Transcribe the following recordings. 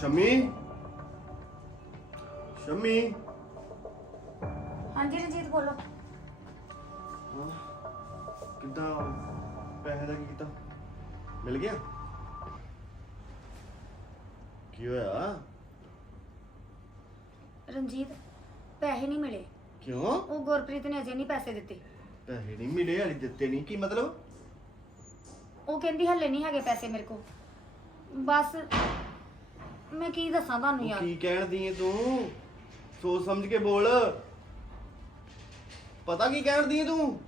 ਸ਼ਮੀ? ਸ਼ਮੀ? ਹਾਂਜੀ ਰਣਜੀਤ ਬੋਲੋ। ਹਾਂ ਕਿੱਦਾਂ ਪੈਸੇ ਦਾ ਕੀ ਕੀਤਾ? ਮਿਲ ਗਿਆ? ਕੀ ਹੋਇਆ? ਰਣਜੀਤ ਪੈਸੇ ਨਹੀਂ ਮਿਲੇ। ਕਿਉਂ? ਉਹ ਗੁਰਪ੍ਰੀਤ ਨੇ ਅਜੇ ਨਹੀਂ ਪੈਸੇ ਦਿੱਤੇ। ਪੈਸੇ ਨਹੀਂ ਮਿਲੇ ਹਲੇ ਦਿੱਤੇ ਨਹੀਂ। ਕੀ ਮਤਲਬ? ਉਹ ਕਹਿੰਦੀ ਹੱਲੇ ਨਹੀਂ ਹੈਗੇ ਪੈਸੇ ਮੇਰੇ ਕੋਲ। ਬਸ ਮੈਂ ਕੀ ਦੱਸਾਂ ਤੁਹਾਨੂੰ ਯਾਰ? ਕੀ ਕਹਿਣ ਦੀ ਏ ਤੂੰ? ਸੋਚ ਸਮਝ ਕੇ ਬੋਲ। ਪਤਾ ਕੀ ਕਹਿਣ ਦੀ ਏ ਤੂੰ?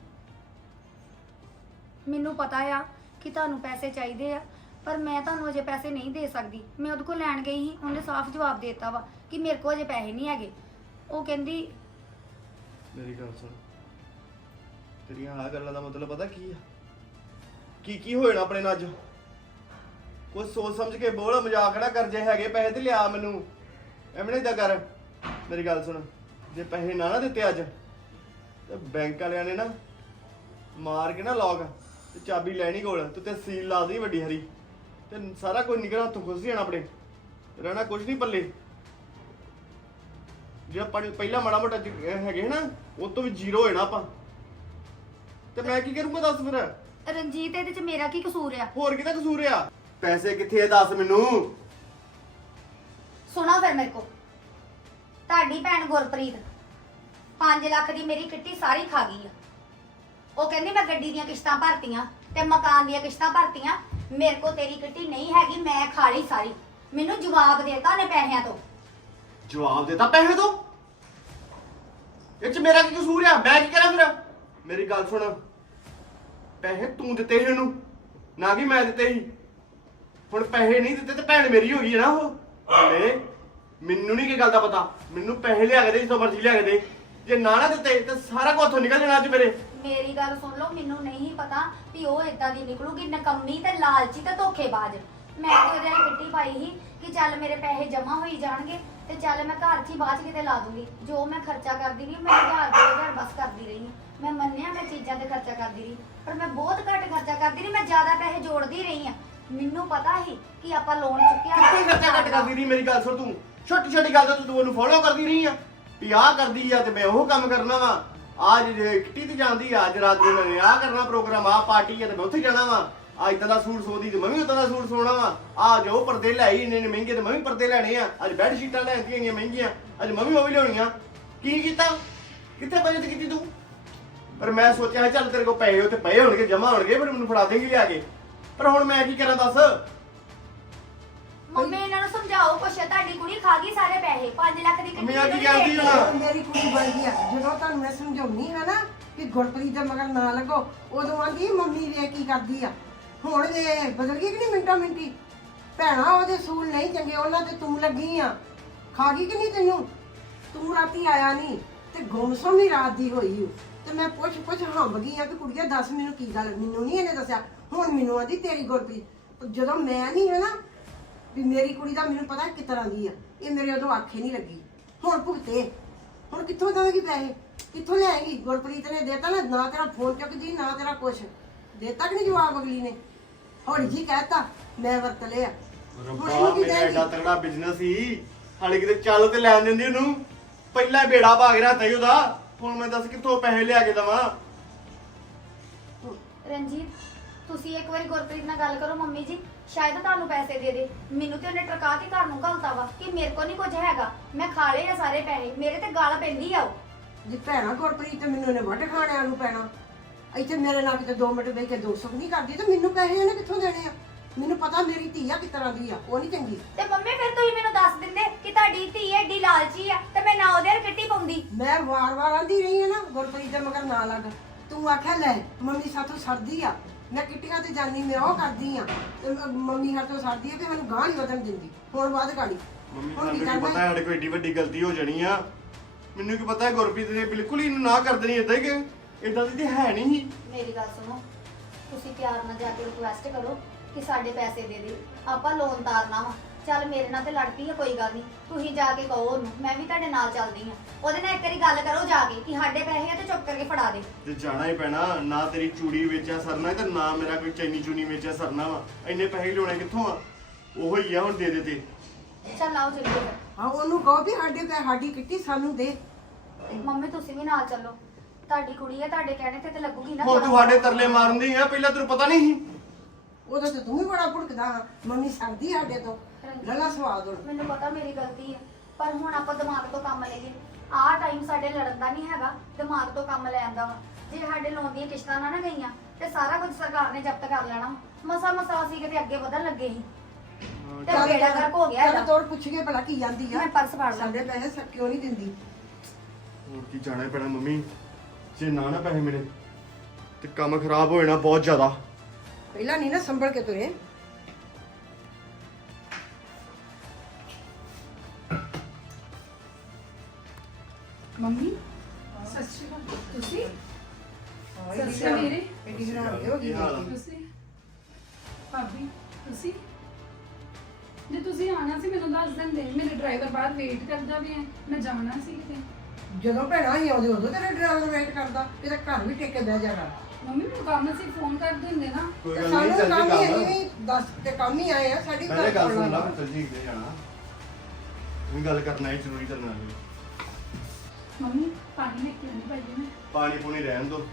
ਮੈਨੂੰ ਪਤਾ ਆ ਕਿ ਤੁਹਾਨੂੰ ਪੈਸੇ ਚਾਹੀਦੇ ਆ ਪਰ ਮੈਂ ਤੁਹਾਨੂੰ ਅਜੇ ਪੈਸੇ ਨਹੀਂ ਦੇ ਸਕਦੀ। ਮੈਂ ਉਹਦੇ ਕੋਲ ਲੈਣ ਗਈ ਸੀ ਉਹਨੇ ਸਾਫ਼ ਜਵਾਬ ਦੇ ਦਿੱਤਾ ਵਾ ਕਿ ਮੇਰੇ ਕੋਲ ਅਜੇ ਪੈਸੇ ਨਹੀਂ ਹੈਗੇ। ਉਹ ਕਹਿੰਦੀ ਮੇਰੀ ਗੱਲ ਸੁਣ। ਤੇਰੀਆਂ ਆ ਗੱਲਾਂ ਦਾ ਮਤਲਬ ਪਤਾ ਕੀ ਆ? ਕੀ ਕੀ ਹੋਇਆ ਆਪਣੇ ਨਾਲ ਅੱਜ? ਕੁਝ ਸੋਚ ਸਮਝ ਕੇ ਬੋਲ ਮਜ਼ਾਕ ਨਾ ਕਰ ਜੇ ਹੈਗੇ ਪੈਸੇ ਤੇ ਲਿਆ ਮੈਨੂੰ। ਐਵੇਂ ਨਹੀਂ ਦਾ ਕਰ। ਮੇਰੀ ਗੱਲ ਸੁਣ ਜੇ ਪੈਸੇ ਨਾ ਨਾ ਦਿੱਤੇ ਅੱਜ ਤੇ ਬੈਂਕ ਵਾਲਿਆਂ ਨੇ ਨਾ ਮਾਰ ਕੇ ਨਾ ਲੌਕ ਤੇ ਚਾਬੀ ਲੈਣੀ ਕੋਲ ਤੇ ਤੇ ਸੀਲ ਲਾ ਦੀ ਵੱਡੀ ਹਰੀ। ਤੇ ਸਾਰਾ ਕੁਝ ਨਿਕਲਣਾ ਹੱਥੋਂ ਖੁੱਸ ਜਾਣਾ ਆਪਣੇ। ਰਹਿਣਾ ਕੁਝ ਨਹੀਂ ਪੱਲੇ ਜਿਹੜਾ ਪਾਣੀ ਪਹਿਲਾ ਮਾੜਾ ਮੋਟਾ ਜ- ਹੈਗੇ ਨਾ ਉਹ ਤੋਂ ਵੀ ਜ਼ੀਰੋ ਹੋਣਾ ਆਪਾਂ। ਤੇ ਮੈਂ ਕੀ ਕਰੂੰਗਾ ਦੱਸ ਫਿਰ? ਰਣਜੀਤ ਇਹਦੇ ਚ ਮੇਰਾ ਕੀ ਕਸੂਰ ਆ? ਹੋਰ ਕਿਹਦਾ ਕਸੂਰ ਆ? ਪੈਸੇ ਕਿੱਥੇ ਆ ਦੱਸ ਮੈਨੂੰ? ਸੁਣਾ ਫਿਰ ਮੇਰੇ ਕੋ ਤੁਹਾਡੀ ਭੈਣ ਗੁਰਪ੍ਰੀਤ 5 ਲੱਖ ਦੀ ਮੇਰੀ ਕਿੱਟੀ ਸਾਰੀ ਖਾ ਗਈ ਆ। ਉਹ ਕਹਿੰਦੀ ਮੈਂ ਗੱਡੀ ਦੀਆਂ ਕਿਸ਼ਤਾਂ ਭਰਤੀਆਂ ਤੇ ਮਕਾਨ ਦੀਆਂ ਕਿਸ਼ਤਾਂ ਭਰਤੀਆਂ। ਮੇਰੇ ਕੋ ਤੇਰੀ ਕਿੱਟੀ ਨਹੀਂ ਹੈਗੀ ਮੈਂ ਖਾ ਲਈ ਸਾਰੀ। ਮੈਨੂੰ ਜਵਾਬ ਦੇਤਾ ਨੇ ਪੈਸਿਆਂ ਤੋਂ। ਜਵਾਬ ਦੇਤਾ ਪੈਸੇ ਤੋਂ? ਇਹ ਚ ਮੇਰਾ ਕੀ ਕਸੂਰ ਆ? ਮੈਂ ਕੀ ਕਰਾਂ ਫਿਰ? ਮੇਰੀ ਗੱਲ ਸੁਣ। ਪੈਸੇ ਤੂੰ ਦਿੱਤੇ ਸੀ ਉਹਨੂੰ ਨਾ ਕਿ ਮੈਂ ਦਿੱਤੇ ਸੀ। ਹੁਣ ਪੈਸੇ ਨਹੀਂ ਦਿੱਤੇ ਤੇ ਭੈਣ ਮੇਰੀ ਹੋ ਗਈ ਹੈ ਨਾ ਉਹ। ਹਲੇ ਮੈਨੂੰ ਨਹੀਂ ਕੀ ਗੱਲ ਦਾ ਪਤਾ। ਮੈਨੂੰ ਪੈਸੇ ਲਿਆ ਕੇ ਦੇ ਜਿੱਥੋਂ ਮਰਜ਼ੀ ਲਿਆ ਕੇ ਦੇ। ਜੇ ਨਾ ਨਾ ਦਿੱਤੇ ਤੇ ਸਾਰਾ ਕੁਝ ਉੱਥੋਂ ਨਿਕਲ ਜਾਣਾ ਅੱਜ ਮੇਰੇ। ਮੇਰੀ ਗੱਲ ਸੁਣ ਲਓ ਮੈਨੂੰ ਨਹੀਂ ਪਤਾ ਵੀ ਉਹ ਇਦਾਂ ਦੀ ਨਿਕਲੂਗੀ ਨਕੰਮੀ ਤੇ ਲਾਲਚੀ ਤੇ ਧੋਖੇਬਾਜ਼। ਮੈਂ ਤਾਂ ਉਹਦੇ ਨਾਲ ਕਿੱਟੀ ਪਾਈ ਸੀ ਕਿ ਚੱਲ ਮੇਰੇ ਪੈਸੇ ਜਮ੍ਹਾਂ ਹੋਈ ਜਾਣਗੇ ਤੇ ਚੱਲ ਮੈਂ ਘਰ 'ਚ ਹੀ ਬਾਅਦ 'ਚ ਕਿਤੇ ਲਾ ਦੂੰਗੀ। ਜੋ ਮੈਂ ਖਰਚਾ ਕਰਦੀ ਰਹੀ ਮੈਂ 1000 2000 ਬਸ ਕਰਦੀ ਰਹੀ। ਹਾਂ। ਮੈਂ ਮੰਨਿਆ ਮੈਂ ਚੀਜ਼ਾਂ ਤੇ ਖਰਚਾ ਕਰਦੀ ਰਹੀ ਪਰ ਮੈਂ ਬਹੁਤ ਘੱਟ ਖਰਚਾ ਕਰਦੀ ਰਹੀ ਮੈਂ ਜ਼ਿਆਦਾ ਪੈਸੇ ਜੋੜਦੀ ਰਹੀ ਹਾਂ। ਮੈਨੂੰ ਪਤਾ ਸੀ ਕਿ ਆਪਾਂ ਲੋਨ ਚੁੱਕਿਆ ਕਿੱਥੇ ਖਰਚਾ ਘੱਟ ਕਰਦੀ ਰਹੀ ਮੇਰੀ ਗੱਲ ਸੁਣ ਤੂੰ। ਛੋਟੀ ਛੋਟੀ ਗੱਲ ਤੇ ਤੂੰ ਉਹਨੂੰ ਫੋਲੋ ਕਰਦੀ ਰਹੀ ਆ। ਵੀ ਆਹ ਕਰਦੀ ਆ ਤੇ ਮੈਂ ਉਹ ਕੰਮ ਕਰਨਾ ਵਾ। ਅੱਜ ਜੇ ਕਿੱਟੀ ਤੇ ਜਾਂਦੀ ਆ ਅੱਜ ਰਾਤ ਨੂੰ ਮੈਂ ਆਹ ਕਰਨਾ ਪ੍ਰੋਗਰਾਮ ਆਹ ਪਾਰਟੀ ਆ ਤੇ ਮੈਂ ਉੱਥੇ ਜਾਣਾ ਵਾ। ਆ ਇਦਾਂ ਦਾ ਸੂਟ ਸੋਦੀ ਤੇ ਮੈਂ ਵੀ ਉਦਾਂ ਦਾ ਸੂਟ ਸੋਣਾ ਵਾ। ਆ ਜੋ ਪਰਦੇ ਲਿਆਈ ਇੰਨੇ ਇੰਨੇ ਮਹਿੰਗੇ ਤੇ ਮੈਂ ਵੀ ਪਰਦੇ ਲੈਣੇ ਆ। ਅੱਜ ਬੈੱਡ ਸ਼ੀਟਾਂ ਲੈਂਦੀਆਂ ਗਈਆਂ ਮਹਿੰਗੀਆਂ। ਅੱਜ ਮੈਂ ਵੀ ਉਹ ਵੀ ਲਿਆਉਣੀਆਂ ਕੀ ਕੀਤਾ? ਕਿੱਥੇ ਬਜਟ ਕੀਤੀ ਤੂੰ? ਪਰ ਮੈਂ ਸੋਚਿਆ ਚੱਲ ਤੇਰੇ ਕੋਲ ਪੈਸੇ ਉੱਥੇ ਪਏ ਹੋਣਗੇ ਜਮਾ ਹੋਣਗੇ ਫਿਰ ਮੈਨੂੰ ਫੜਾ ਦੇਂਗੀ ਲਿਆ ਕੇ। ਪਰ ਹੁਣ ਮੈਂ ਕੀ ਕਰਾਂ ਦੱਸ? ਮੰਮੀ ਇਹਨਾਂ ਨੂੰ ਸਮਝਾਓ ਕੁਛ ਤੁਹਾਡੀ ਕੁੜੀ ਖਾ ਗਈ ਸਾਰੇ ਪੈਸੇ 5 ਲੱਖ ਦੀ ਮੰਮੀ ਆ ਕੀ ਕਹਿੰਦੀ ਦੇਤੀ? ਆ? ਮੇਰੀ ਕੁੜੀ ਬਣ ਗਈ ਆ। ਜਦੋਂ ਤੁਹਾਨੂੰ ਮੈਂ ਸਮਝਾਉਣੀ ਹੈ ਨਾ ਕਿ ਗੁਰਪ੍ਰੀਤ ਦੇ ਮਗਰ ਨਾ ਲੱਗੋ ਉਦੋਂ ਆਂਦੀ ਮੰਮੀ ਵੇ ਕੀ ਕਰਦੀ ਆ। ਹੁਣ ਇਹ ਬਦਲ ਗਈ ਕਿ ਨਹੀਂ ਮਿੰਟੋ ਮਿੰਟੀ? ਭੈਣਾ ਉਹਦੇ ਸੂਲ ਨਹੀਂ ਚੰਗੇ ਉਹਨਾਂ ਤੇ ਤੂੰ ਲੱਗੀ ਆ। ਖਾ ਗਈ ਕਿ ਨਹੀਂ ਤੈਨੂੰ? ਤੂੰ ਰਾਤੀ ਆਇਆ ਨਹੀਂ ਤੇ ਗੁੰਮਸਮ ਹੀ ਰਾਤ ਦੀ ਹੋਈ ਓ। ਤੇ ਮੈਂ ਪੁੱਛ ਪੁੱਛ ਹੰਬ ਗਈ ਆ ਕਿ ਕੁੜੀਏ ਦੱਸ ਮੈਨੂੰ ਕੀ ਗੱਲ ਮੈਨੂੰ ਨਹੀਂ ਇਹਨੇ ਦੱਸਿਆ। ਹੁਣ ਮੈਨੂੰ ਆਂਦੀ ਤੇਰੀ ਗੁਰਪ੍ਰੀਤ ਜਦੋਂ ਮੈਂ ਨਹੀਂ ਹੈ ਨਾ ਵੀ ਮੇਰੀ ਕੁੜੀ ਦਾ ਮੈਨੂੰ ਪਤਾ ਕਿਸ ਤਰ੍ਹਾਂ ਦੀ ਆ ਇਹ ਮੇਰੇ ਉਦੋਂ ਆਖੇ ਨਹੀਂ ਲੱਗੀ। ਹੁਣ ਭੁਗਤੇ ਹੁਣ ਕਿੱਥੋਂ ਦੇਵੇਗੀ ਪੈਸੇ? ਕਿੱਥੋਂ ਲਿਆਏਗੀ? ਗੁਰਪ੍ਰੀਤ ਨੇ ਦੇਤਾ ਨਾ ਨਾ ਤੇਰਾ ਫੋਨ ਚੁੱਕਦੀ ਨਾ ਤੇਰਾ ਕੁਛ। ਦੇਤਾ ਕਿ ਨਹੀਂ ਜਵਾਬ ਅਗਲੀ ਨੇ? ਹੌਲੀ ਜੀ ਕਹਿਤਾ ਮੈਂ ਵਰਤ ਲਿਆ। ਹੁਣ ਰੱਬਾ ਇਹਨੂੰ ਕੀ ਮੇਰਾ ਦੇਣਗੇ? ਐਡਾ ਤਗੜਾ ਬਿਜ਼ਨਸ ਸੀ। ਹਾਲੇ ਕਿਤੇ ਚੱਲ ਤੇ ਲੈਣ ਦਿੰਦੀ ਉਹਨੂੰ। ਪਹਿਲਾਂ ਹੀ ਬੇੜਾ ਭਾਗ ਰਿਹਾ ਤਾ ਉਹਦਾ। ਹੁਣ ਮੈਂ ਦੱਸ ਕਿੱਥੋਂ ਪੈਸੇ ਲਿਆ ਕੇ ਦਵਾਂ? ਰਣਜੀਤ ਤੁਸੀਂ ਇੱਕ ਵਾਰੀ ਗੁਰਪ੍ਰੀਤ ਨਾਲ ਗੱਲ ਕਰੋ ਮੰਮੀ ਜੀ ਸ਼ਾਇਦ ਤੁਹਾਨੂੰ ਪੈਸੇ ਦੇ ਦੇ। ਮੈਨੂੰ ਤੇ ਉਹਨੇ ਟਰਕਾ ਕੇ ਘਰ ਨੂੰ ਘਲਤਾ ਵਾ ਕਿ ਮੇਰੇ ਕੋਲ ਨਹੀਂ ਕੁਝ ਹੈਗਾ। ਮੈਂ ਖਾ ਲਏ ਆ ਸਾਰੇ ਪੈਸੇ ਮੇਰੇ ਤੇ ਗਾਲ ਪੈਂਦੀ ਆ ਉਹ। ਜੀ ਭੈਣਾ ਗੁਰਪ੍ਰੀਤ ਤੇ ਮੈਨੂੰ ਇਹਨੇ ਵੱਢ ਖਾਣਿਆਂ ਨੂੰ ਪੈਣਾ। ਇੱਥੇ ਮੇਰੇ ਨਾਲ ਕਿਤੇ 2 ਮਿੰਟ ਬਹਿ ਕੇ 200 ਨਹੀਂ ਕਰਦੀ ਤੇ ਮੈਨੂੰ ਪੈਸੇ ਇਹਨੇ ਕਿੱਥੋਂ ਦੇਣੇ ਆ? ਮੈਨੂੰ ਪਤਾ ਮੇਰੀ ਧੀ ਆ ਕਿਸ ਤਰ੍ਹਾਂ ਦੀ ਆ ਉਹ ਨਹੀਂ ਚੰਗੀ। ਤੇ ਮੰਮੀ ਫਿਰ ਤੁਸੀਂ ਮੈਨੂੰ ਦੱਸ ਦਿੰਦੇ ਕਿ ਤੁਹਾਡੀ ਧੀ ਐਡੀ ਲਾਲਚੀ ਆ ਤੇ ਮੈਂ ਨਾ ਉਹਦੇ ਨਾਲ ਕਿੱਟੀ ਪਾਉਂਦੀ। ਮੈਂ ਵਾਰ-ਵਾਰ ਆਂਦੀ ਰਹੀ ਹਾਂ ਨਾ ਗੁਰਪ੍ਰੀਤ ਦੇ ਮਗਰ ਨਾ ਲੱਗ। ਤੂੰ ਆਖਿਆ ਲੈ ਮੰਮੀ ਸਾਥੋਂ ਸਰਦੀ ਆ। ਮੈਂ ਕਿੱਟੀਆਂ ਤੇ ਜਾਨੀ ਮੈਂ ਉਹ ਕਰਦੀ ਆ। ਤੇ ਮੰਮੀ ਹੱਥੋਂ ਸਰਦੀ ਆ ਕਿ ਮੈਨੂੰ ਗਾਂ ਨਹੀਂ ਵਧਣ ਦਿੰਦੀ। ਹੁਣ ਵੱਧ ਗਾੜੀ। ਮੰਮੀ ਹੁਣ ਸਾਨੂੰ ਕੀ ਕੀ ਪਤਾ ਕਰਨਾ? ਸਾਡੇ ਕੋਈ ਏਡੀ ਵੱਡੀ ਗਲਤੀ ਹੋ ਜਾਣੀ ਆ? ਮੈਨੂੰ ਕੀ ਪਤਾ ਗੁਰਪ੍ਰੀਤ ਨੇ ਬਿਲਕੁਲ ਹੀ ਇਹਨੂੰ ਨਾ ਕਰ ਦੇਣੀ ਇਦਾਂ ਕਿ ਇਦਾਂ ਦੀ ਤੇ ਹੈ ਨਹੀਂ ਸੀ। ਮੇਰੀ ਗੱਲ ਸੁਣੋ ਤੁਸੀਂ ਪਿਆਰ ਨਾਲ ਜਾ ਕੇ ਰਿਕੁਐਸਟ ਕਰੋ ਕਿ ਸਾਡੇ ਪੈਸੇ ਦੇ ਦੇ। ਆਪਾਂ ਲੋਨ ਤਾਰਨਾ ਵਾ। ਚੱਲ ਮੇਰੇ ਨਾਲ ਤੇ ਲੜ ਪਈ ਆ ਕੋਈ ਗੱਲ ਨਹੀਂ। ਤੁਸੀਂ ਜਾ ਕੇ ਕਹੋ ਉਹਨੂੰ ਮੈਂ ਵੀ ਤੁਹਾਡੇ ਨਾਲ ਚੱਲਦੀ ਆ। ਉਹਦੇ ਨਾਲ ਇੱਕ ਵਾਰੀ ਗੱਲ ਕਰੋ ਜਾ ਕੇ ਕਿ ਸਾਡੇ ਪੈਸੇ ਆ ਤੇ ਚੁੱਪ ਕਰਕੇ ਫੜਾ ਦੇ। ਤੇ ਜਾਣਾ ਹੀ ਪੈਣਾ ਨਾ ਤੇਰੀ ਚੂੜੀ ਵੇਚਿਆ ਸਰਨਾ ਤੇ ਨਾ ਮੇਰਾ ਕੋਈ ਚੈਨੀ ਚੂਨੀ ਵੇਚਿਆ ਸਰਨਾ ਵਾ। ਇੰਨੇ ਪੈਸੇ ਲਿਆਉਣੇ ਕਿੱਥੋਂ ਆ? ਉਹੋ ਹੀ ਆ ਹੁਣ ਦੇ ਦੇ ਤੇ। ਚੱਲ ਆਓ ਚੱਲੀਏ ਫਿਰ। ਹਾਂ ਉਹਨੂੰ ਕਹੋ ਵੀ ਸਾਡੇ ਤੇ ਸਾਡੀ ਕਿੱਟੀ ਸਾਨੂੰ ਦੇ। ਮੰਮੀ ਤੁਸੀਂ ਵੀ ਨਾਲ ਚੱਲੋ। ਤੁਹਾਡੀ ਕੁੜੀ ਹੈ ਤੁਹਾਡੇ ਕਹਿਣੇ ਤੇ ਤੇ ਲੱਗੂਗੀ ਨਾ ਹੁਣ ਤੂੰ ਸਾਡੇ ਤਰਲੇ ਮਾਰਦੀ ਆ ਪਹਿਲਾਂ ਤੈਨੂੰ ਪਤਾ ਨਹੀਂ ਸੀ। ਉਦੋਂ ਤੇ ਤੂੰ ਵੀ ਬੜਾ ਭੁੜਕਦਾ ਹਾਂ ਮੰਮੀ ਸਰਦੀ ਸਾਡੇ ਤੋਂ। ਲੱਲਾ ਸਵਾਦ ਹੁਣ। ਮੈਨੂੰ ਪਤਾ ਮੇਰੀ ਗਲਤੀ ਹੈ ਪਰ ਹੁਣ ਆਪਾਂ ਦਿਮਾਗ ਤੋਂ ਕੰਮ ਲਈਏ। ਆਹ ਟਾਈਮ ਸਾਡੇ ਲੜਨ ਦਾ ਨਹੀਂ ਹੈਗਾ ਦਿਮਾਗ ਤੋਂ ਕੰਮ ਲੈਣ ਦਾ ਵਾ। ਜੇ ਸਾਡੇ ਲੋਨ ਦੀਆਂ ਕਿਸ਼ਤਾਂ ਨਾ ਨਾ ਗਈਆਂ ਤੇ ਸਾਰਾ ਕੁਝ ਸਰਕਾਰ ਨੇ ਜ਼ਬਤ ਕਰ ਲੈਣਾ ਮਸਾ ਮਸਾ ਅਸੀਂ ਕਿਤੇ ਅੱਗੇ ਵਧਣ ਲੱਗੇ ਸੀ। ਤੇ ਬੇੜਾ ਗਰਕ ਹੋ ਗਿਆ ਚੱਲ ਇਹਦਾ। ਤੋੜ ਪੁੱਛੀਏ ਭਲਾ ਕੀ ਜਾਂਦੀ ਆ। ਮੈਂ ਪਰਸ ਫੜ ਲਾਂ। ਸਾਡੇ ਪੈਸੇ ਸੱਚ ਕਿਉਂ ਨਹੀਂ ਦਿੰਦੀ? ਹੋਰ ਕੀ ਜਾਣਾ ਹੀ ਪੈਣਾ ਮੰਮੀ? ਜੇ ਨਾ ਨਾ ਪੈਸੇ ਮਿਲੇ ਤੇ ਕੰਮ ਖਰਾਬ ਹੋ ਜਾਣਾ ਬਹੁਤ ਜ਼ਿਆਦਾ। ਪਹਿਲਾਂ ਨਹੀਂ ਨਾ ਸੰਭਲ ਕੇ ਤੁਰੇ। ਮੰਮੀ ਸਤਿ ਸ਼੍ਰੀ ਅਕਾਲ। ਤੁਸੀਂ? ਸਤਿ ਸ਼੍ਰੀ ਅਕਾਲ ਵੀਰੇ। ਐਡੀ ਹੋ? ਗਈ? ਤੁਸੀਂ? ਭਾਬੀ ਤੁਸੀਂ? ਜੇ ਤੁਸੀਂ ਆਣਾ ਸੀ ਮੈਨੂੰ ਦੱਸ ਦਿੰਦੇ। ਮੇਰੇ ਡਰਾਈਵਰ ਬਾਹਰ ਵੇਟ ਕਰਦਾ ਵੀ ਹੈ। ਮੈਂ ਜਾਣਾ ਸੀ ਕਿਤੇ। ਜਦੋਂ ਭੈਣਾਂ ਹੀ ਆਉਂਦੇ ਉਦੋਂ ਤੇਰਾ ਡਰਾਈਵਰ ਵੇਟ ਕਰਦਾ। ਇਹਦਾ ਘਰ ਵੀ ਟੇਕੇ ਬਹਿ ਜਾਣਾ ਮੰਮੀ ਮੈਨੂੰ ਕੰਮ ਸੀ ਫੋਨ ਕਰ ਦਿੰਦੇ ਨਾ। ਕੋਈ ਤੇ ਗੱਲ ਨਹੀਂ ਸਾਨੂੰ ਚੱਲ ਕੰਮ ਹੀ ਜੀ ਅਸੀਂ ਵੀ ਦੱਸ ਤੇ ਕੰਮ ਹੀ ਆਏ ਆ ਸਾਡੀ ਪਹਿਲੇ ਗੱਲ ਸੁਣ ਲਾ ਲਾ ਫਿਰ ਚੱਲ ਜੀ ਕਿਤੇ ਜਾਣਾ। ਵੀ ਗੱਲ ਕਰਨਾ ਹੀ ਜ਼ਰੂਰੀ ਕਰਨਾ ਹੈ। ਮੰਮੀ ਪਾਣੀ ਲੈ ਕੇ ਆਣੀ ਭਾਈ ਮੈਂ। ਪਾਣੀ ਪੂਣੀ ਰਹਿਣ ਦੋ।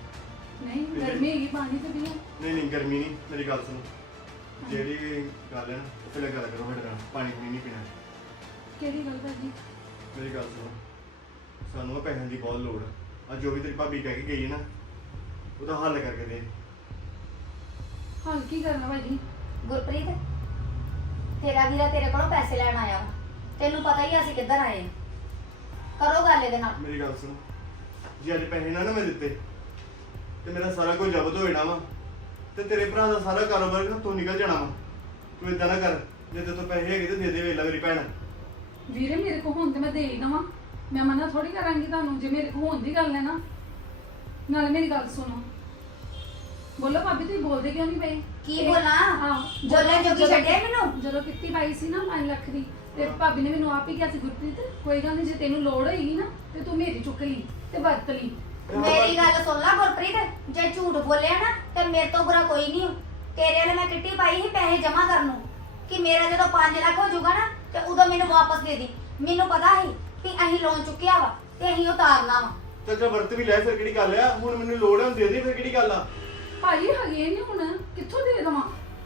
ਨਹੀਂ ਗਰਮੀ ਹੈਗੀ ਪਾਣੀ ਤੇ ਪੀਓ। ਨਹੀਂ ਨਹੀਂ ਗਰਮੀ ਨਹੀਂ ਮੇਰੀ ਗੱਲ ਸੁਣੋ। ਜਿਹੜੀ ਵੀ ਗੱਲ ਹੈ ਨਾ ਉਹ ਪਹਿਲਾਂ ਗੱਲ ਕਰੋ ਸਾਡੇ ਨਾਲ। ਪਾਣੀ ਪੂਣੀ ਨਹੀਂ ਪੀਣਾ। ਕਿਹੜੀ ਗੱਲ ਭਾਜੀ ਮੇਰੀ ਗੱਲ ਸੁਣੋ। ਸਾਨੂੰ ਆ ਪੈਸਿਆਂ ਦੀ ਬਹੁਤ ਲੋੜ ਆ। ਜੋ ਵੀ ਤੇਰੀ ਭਾਬੀ ਕਹਿ ਕੇ ਗਈ ਹੈ ਨਾ ਉਹਦਾ ਹੱਲ ਕਰਕੇ ਦੇ। ਹਾਲ ਕੀ ਕਰਨਾ ਭਾਜੀ ਗੁਰਪ੍ਰੀਤ ਤੇਰਾ ਵੀਰਾ ਤੇਰੇ ਕੋਲੋਂ ਪੈਸੇ ਲੈਣ ਆਇਆ ਵਾ। ਤੈਨੂੰ ਪਤਾ ਹੀ ਆ ਅਸੀਂ ਕਿੱਧਰ ਆਏ। ਕਰੋ ਗੱਲ ਇਹਦੇ ਨਾਲ। ਮੇਰੀ ਗੱਲ ਸੁਣ। ਜੇ ਅੱਜ ਪੈਸੇ ਨਾ ਨਾ ਮੈਂ ਦਿੱਤੇ ਤੇ ਮੇਰਾ ਸਾਰਾ ਕੁਝ ਜ਼ਬਤ ਹੋ ਜਾਣਾ ਵਾ ਤੇ ਤੇਰੇ ਭਰਾ ਦਾ ਸਾਰਾ ਕਾਰੋਬਾਰ ਨਾ ਤੂੰ ਨਿਕਲ ਜਾਣਾ ਵਾ। ਤੂੰ ਇਦਾਂ ਨਾ ਕਰ ਜੇ ਤੇ ਤੂੰ ਪੈਸੇ ਹੈਗੇ ਤੇ ਦੇ ਦੇ ਵੇਲਾ ਮੇਰੀ ਭੈਣ। ਵੀਰੇ ਮੇਰੇ ਕੋ ਹੁਣ ਤੇ ਮੈਂ ਦੇ ਹੀ ਦਵਾਂ। ਮੈਂ ਮਨਾ ਥੋੜੀ ਕਰਾਂਗੀ ਤੁਹਾਨੂੰ ਜੇ ਮੇਰੇ ਕੋ ਹੋਣ ਦੀ ਗੱਲ ਹੈ ਨਾ। ਨਾਲੇ ਮੇਰੀ ਗੱਲ ਸੁਣੋ। ਬੋਲੋ ਭਾਬੀ ਤੁਸੀਂ ਬੋਲਦੇ ਕਿਉਂ ਨਹੀਂ ਪਏ? ਕੀ ਬੋਲਾਂ? ਹਾਂ ਬੋਲਣ ਜੋਗੀ ਜਦੋਂ- ਛੱਡਿਆ ਮੈਨੂੰ? ਜਦੋਂ ਕਿੱਟੀ ਪਾਈ ਸੀ ਨਾ 5 ਲੱਖ ਦੀ ਤੇ ਭਾਬੀ ਨੇ ਮੈਨੂੰ ਆਪ ਹੀ ਕਿਹਾ ਸੀ ਗੁਰਪ੍ਰੀਤ ਕੋਈ ਗੱਲ ਨਹੀਂ ਜੇ ਤੈਨੂੰ ਲੋੜ ਹੋਏਗੀ ਨਾ ਤੇ ਤੂੰ ਮੇਰੀ ਚੁੱਕ ਲਈ ਤੇ ਵਰਤ ਲਈ। ਮੇਰੀ ਗੱਲ ਸੁਣ ਲੈ ਗੁਰਪ੍ਰੀਤ ਜੇ ਝੂਠ ਬੋਲਿਆ ਨਾ ਤੇ ਮੇਰੇ ਤੋਂ ਬੁਰਾ ਕੋਈ ਨਹੀਂ ਤੇਰੇ ਵਾਲੇ ਮੈਂ ਕਿੱਟੀ ਪਾਈ ਸੀ ਪੈਸੇ ਜਮ੍ਹਾਂ ਕਰਨ ਨੂੰ ਕਿ ਮੇਰਾ ਜਦੋਂ 5 ਲੱਖ ਹੋ ਜਾਊਗਾ ਨਾ ਤੇ ਉਦੋਂ ਮੈਨੂੰ ਵਾਪਸ ਦੇ ਦੀ। ਮੈਨੂੰ ਪਤਾ ਸੀ ਕਿ ਅਸੀਂ ਲੋਨ ਚੁੱਕਿਆ ਵਾ ਤੇ ਅਸੀਂ ਉਤਾਰਨਾ ਵਾ। ਚੱਲ ਚੱਲ ਵਰਤ ਵੀ ਲੈ ਫਿਰ ਕਿਹੜੀ ਗੱਲ ਆ? ਹੁਣ ਮੈਨੂੰ ਲੋੜ ਹੈ ਹੁਣ ਦੇ ਦੇ ਫਿਰ ਕਿਹੜੀ ਗੱਲ ਆ? ਭਾਈ ਹੈਗੇ ਨਹੀਂ ਹੁਣ ਕਿੱਥੋਂ ਦੇ ਦੇਵਾਂ?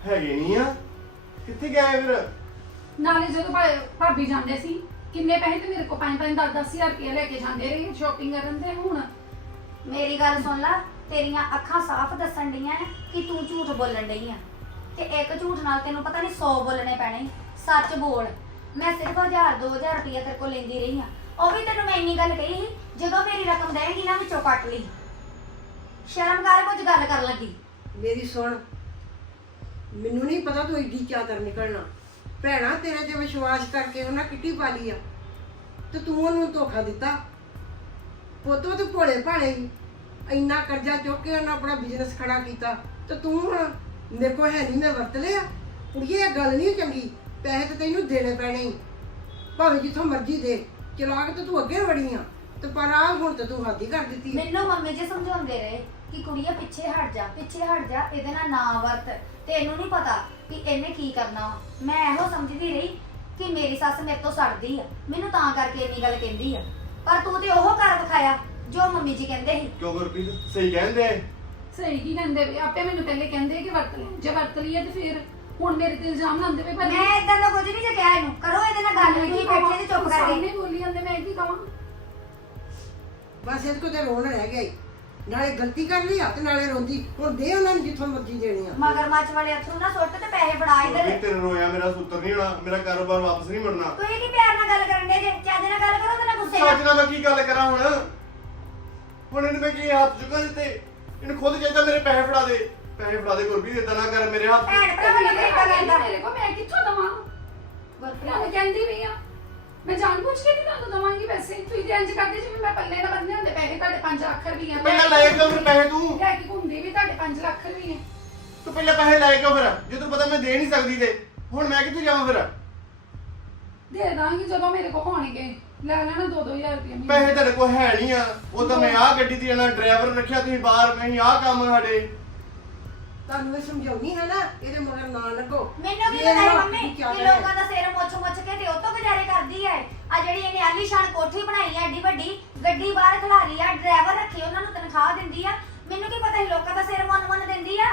ਹੈਗੇ ਨਹੀਂ ਆ। ਕਿੱਥੇ ਗਏ ਫਿਰ? ਨਾਲੇ ਜਦੋਂ ਭਾ- ਭਾਬੀ ਜਾਂਦੇ ਸੀ ਕਿੰਨੇ ਪੈਸੇ ਤੇ ਮੇਰੇ ਕੋ 5-5 10-10 ਹਜ਼ਾਰ ਰੁਪਏ ਲੈ ਕੇ ਜਾਂਦੇ ਰਹੇ ਸ਼ਾਪਿੰਗ ਕਰਨ ਤੇ ਹੁਣ। ਮੇਰੀ ਗੱਲ ਸੁਣ ਲੈ ਤੇਰੀਆਂ ਅੱਖਾਂ ਸਾਫ਼ ਦੱਸਣ ਡੀਆਂ ਐ ਕਿ ਤੂੰ ਝੂਠ ਬੋਲਣ ਡਈ ਆ। ਤੇ ਇੱਕ ਝੂਠ ਨਾਲ ਤੈਨੂੰ ਪਤਾ ਨਹੀਂ 100 ਬੋਲਣੇ ਪੈਣੇ ਸੱਚ ਬੋਲ। ਮੈਂ ਸਿਰਫ 1000 2000 ਰੁਪਏ ਤੇਰੇ ਕੋਲ ਲੈਂਦੀ ਰਹੀ ਆ। ਉਹ ਵੀ ਤੈਨੂੰ ਮੈਂ ਇੰਨੀ ਗੱਲ ਕਹੀ ਸੀ ਜਦੋਂ ਮੇਰੀ ਰਕਮ ਦੇਂਗੀ ਨਾ ਵਿੱਚੋਂ ਕੱਟ ਲਈ। ਸ਼ਰਮ ਕਰ ਕੁਝ ਗੱਲ ਕਰਨ ਲੱਗੀ। ਮੇਰੀ ਸੁਣ ਮੈਨੂੰ ਨਹੀਂ ਪਤਾ ਤੂੰ ਏਡੀ ਚਾਦਰ ਨਿਕਲਣਾ। ਭੈਣਾ, ਤੇਰੇ ਤੇ ਵਿਸ਼ਵਾਸ ਕਰਕੇ ਉਹਨਾਂ ਕਿੱਟੀ ਪਾ ਲਈ ਆ? ਤੇ ਤੂੰ ਉਹਨੂੰ ਧੋਖਾ ਦਿੱਤਾ। ਪੋਤੋ ਤੇ ਭੋਲੇ ਭਾਲੇ ਹੀ। ਇੰਨਾ ਕਰਜ਼ਾ ਚੁੱਕ ਕੇ ਉਹਨਾਂ ਆਪਣਾ ਬਿਜ਼ਨਸ ਖੜਾ ਕੀਤਾ। ਤੇ ਤੂੰ ਹੁਣ ਮੇਰੇ ਕੋਲ ਹੈ ਨਹੀਂ ਮੈਂ ਵਰਤ ਲਿਆ। ਕੁੜੀਏ, ਇਹ ਗੱਲ ਨਹੀਂ ਚੰਗੀ। ਪੈਸੇ ਤੇ ਤੈਨੂੰ ਦੇਣੇ ਪੈਣੇ ਹੀ। ਭਾਵੇਂ ਜਿੱਥੋਂ ਮਰਜ਼ੀ ਦੇ। ਚਲਾਕ ਤੇ ਤੂੰ ਅੱਗੇ ਵੜੀ ਆ ਤੇ ਪਰ ਆ ਹੁਣ ਤੇ ਤੂੰ ਹੱਦ ਹੀ ਕਰ ਦਿੱਤੀ ਮੈਨੂੰ ਮੰਮੀ ਜੀ ਸਮਝਾਉਂਦੇ ਰਹੇ। ਕਿ ਕੁੜੀਆ ਪਿੱਛੇ ਹਟ ਜਾ ਪਿੱਛੇ ਹਟ ਜਾ ਇਹਦੇ ਨਾਲ ਨਾ ਵਰਤ। ਤੇ ਇਹਨੂੰ ਨਹੀਂ ਪਤਾ ਕਿ ਇਹਨੇ ਕੀ ਕਰਨਾ ਵਾ। ਮੈਂ ਇਹੋ ਸਮਝਦੀ ਰਹੀ ਕਿ ਮੇਰੀ ਸੱਸ ਮੇਰੇ ਤੋਂ ਸੜਦੀ ਆ। ਮੈਨੂੰ ਤਾਂ ਕਰਕੇ ਇੰਨੀ ਗੱਲ ਕਹਿੰਦੀ ਆ। ਪਰ ਤੂੰ ਤੇ ਉਹ ਕਰ ਵਿਖਾਇਆ ਜੋ ਮੰਮੀ ਜੀ ਕਹਿੰਦੇ ਸੀ। ਕਿਉਂ ਗੁਰਪ੍ਰੀਤ? ਸਹੀ ਕਹਿੰਦੇ ਸਹੀ ਕੀ ਕਹਿੰਦੇ ਵੀ? ਆਪੇ ਮੈਨੂੰ ਪਹਿਲੇ ਕਹਿੰਦੇ ਕਿ ਵਰਤ ਲੈ ਜੇ ਵਰਤ ਲਈਏ ਤੇ ਫਿਰ ਹੁਣ ਮੇਰੇ ਤੇ ਇਲਜ਼ਾਮ ਲਾਉਂਦੇ ਪਏ ਮੈਂ ਇਦਾਂ ਦਾ ਕੁਝ ਨਹੀਂ ਜੇ ਕਿਹਾ ਇਹਨੂੰ। ਕਰੋ ਇਹਦੇ ਨਾਲ ਗੱਲ ਮੈਂ ਕੀ ਕੀ ਬੈਠੇ ਤੇ ਚੁੱਪ ਕਰਕੇ। ਸਾਹਮਣੇ ਬੋਲੀ ਜਾਂਦੇ ਮੈਂ ਕੀ ਕਹਾਂ ਬਸ ਇਹਦੇ ਕੋਲ ਤੇ ਰੋਣ ਰਹਿ ਗਿਆ ਈ। ਨਾਲੇ ਗਲਤੀ ਕਰ ਲਈ ਆ ਤੇ ਨਾਲੇ ਰੋਂਦੀ। ਹੁਣ ਦੇ ਉਹਨਾਂ ਨੂੰ ਜਿੱਥੋਂ ਮਰਜ਼ੀ ਦੇਣੀ ਆ। ਮਗਰ ਮੱਚ ਵਾਲੇ ਅਥਰੂ ਨਾ ਸੁੱਟ ਤੇ ਪੈਸੇ ਫੜਾ ਇੱਧਰ। ਤੇਰੇ ਰੋਇਆ ਮੇਰਾ ਸੂਤਰ ਨਹੀਂ ਹੋਣਾ ਮੇਰਾ ਕਾਰੋਬਾਰ ਵਾਪਸ ਨਹੀਂ ਮੁੜਨਾ। ਤੁਸੀਂ ਕੀ ਪਿਆਰ ਨਾਲ ਗੱਲ ਕਰਨ ਦੇ ਜੇ ਚੱਜ ਨਾਲ ਗੱਲ ਕਰੋ ਤੇ ਨਾ ਗੁੱਸੇ ਸੱਚ ਨਾਲ ਮੈਂ ਕੀ ਗੱਲ ਕਰਾਂ ਹੁਣ? ਹੁਣ ਇਹਨੂੰ ਮੈਂ ਕੀ ਹੱਥ ਚੁੱਕਾ ਦਿੱਤੇ? ਇਹਨੂੰ ਖੁਦ ਚਾਹੀਦਾ ਮੇਰੇ ਪੈਸੇ ਫੜਾ ਦੇ। ਪੈਸੇ ਫੜਾ ਦੇ ਗੁਰਪ੍ਰੀਤ ਏਦਾਂ ਨਾ ਕਰ ਮੇਰੇ ਹੱਥ ਭੈਣ ਭਰਾਵਾਂ ਨਾਲ ਤਰੀਕਾ ਕਰਦਾ ਮੇਰੇ ਕੋ ਮੈਂ ਕਿੱਥੋਂ ਦਵਾਂ? ਗੁਰਪ੍ਰੀਤ ਕਹਿੰਦੀ ਵੀ ਆ। ਮੈਂ ਜਾਣ ਬੁੱਝ ਕੇ ਨਹੀਂ ਤੁਹਾਨੂੰ ਦਵਾਂਗੀ ਪੈਸੇ। ਤੁਸੀਂ ਤੇ ਇੰਜ ਕਰਦੇ ਜਿਵੇਂ ਮੈਂ ਪੱਲੇ ਨਾ ਬੰਦੇ ਹੁੰਦੇ ਪੈਸੇ ਤੁਹਾਡੇ 5 ਲੱਖ ਰੁਪਈਆ ਪਹਿਲਾਂ ਲੈ ਕੇ ਫਿਰ ਪੈਸੇ ਤੂੰ। ਲੈ ਕੇ ਘੁੰਮਦੀ ਵੀ ਤੁਹਾਡੇ 5 ਲੱਖ ਰੁਪਈਏ ਤੂੰ ਪਹਿਲਾਂ ਪੈਸੇ ਲੈ ਕੇ ਫਿਰ ਜੇ ਤੈਨੂੰ ਪਤਾ ਮੈਂ ਦੇ ਨਹੀਂ ਸਕਦੀ ਤੇ। ਹੁਣ ਮੈਂ ਕਿੱਥੇ ਜਾਵਾਂ ਫਿਰ? ਦੇ ਦਾਂਗੀ ਜਦੋਂ ਮੇਰੇ ਕੋ ਹੋਣਗੇ। ਲੈ ਲੈਣਾ 2-2000 ਰੁਪਏ ਪੈਸੇ ਤੁਹਾਡੇ ਕੋਲ ਹੈ ਨਹੀਂ ਆ। ਉਹ ਤਾਂ ਮੈਂ ਆਹ ਗੱਡੀ ਦੀ ਨਾ ਡਰਾਈਵਰ ਰੱਖਿਆ ਤੁਸੀਂ ਬਾਹਰ ਮੈਂ ਆਹ ਕੰਮ ਸਾਡੇ। ਤੁਹਾਨੂੰ ਮੈਂ ਸਮਝਾਉਣੀ ਹੈ ਨਾ ਇਹਦੇ ਮਗਰ ਨਾ ਲੱਗੋ। ਮੈਨੂੰ ਪਤਾ ਹੈ ਮੰਮੀ ਵੀ ਚੱਲ ਕਿ ਲੋਕਾਂ ਦਾ ਸਿਰ ਮੁੱਛ ਮੁੱਛ ਕੇ ਤੇ ਉਹ ਤੋਂ ਗੁਜ਼ਾਰੇ ਕਰਦੀ ਹੈ ਆ ਜਿਹੜੀ ਇਹਨੇ ਆਲੀਸ਼ਾਨ ਕੋਠੀ ਬਣਾਈ ਹੈ ਏਡੀ ਵੱਡੀ ਗੱਡੀ ਬਾਹਰ ਖਲਾਰੀ ਆ ਡਰਾਈਵਰ ਰੱਖੇ ਉਹਨਾਂ ਨੂੰ ਤਨਖਾਹ ਦਿੰਦੀ ਆ। ਮੈਨੂੰ ਕੀ ਪਤਾ ਸੀ ਲੋਕਾਂ ਦਾ ਸਿਰ ਮੁੰਨ ਮੁੰਨ ਦਿੰਦੀ ਆ?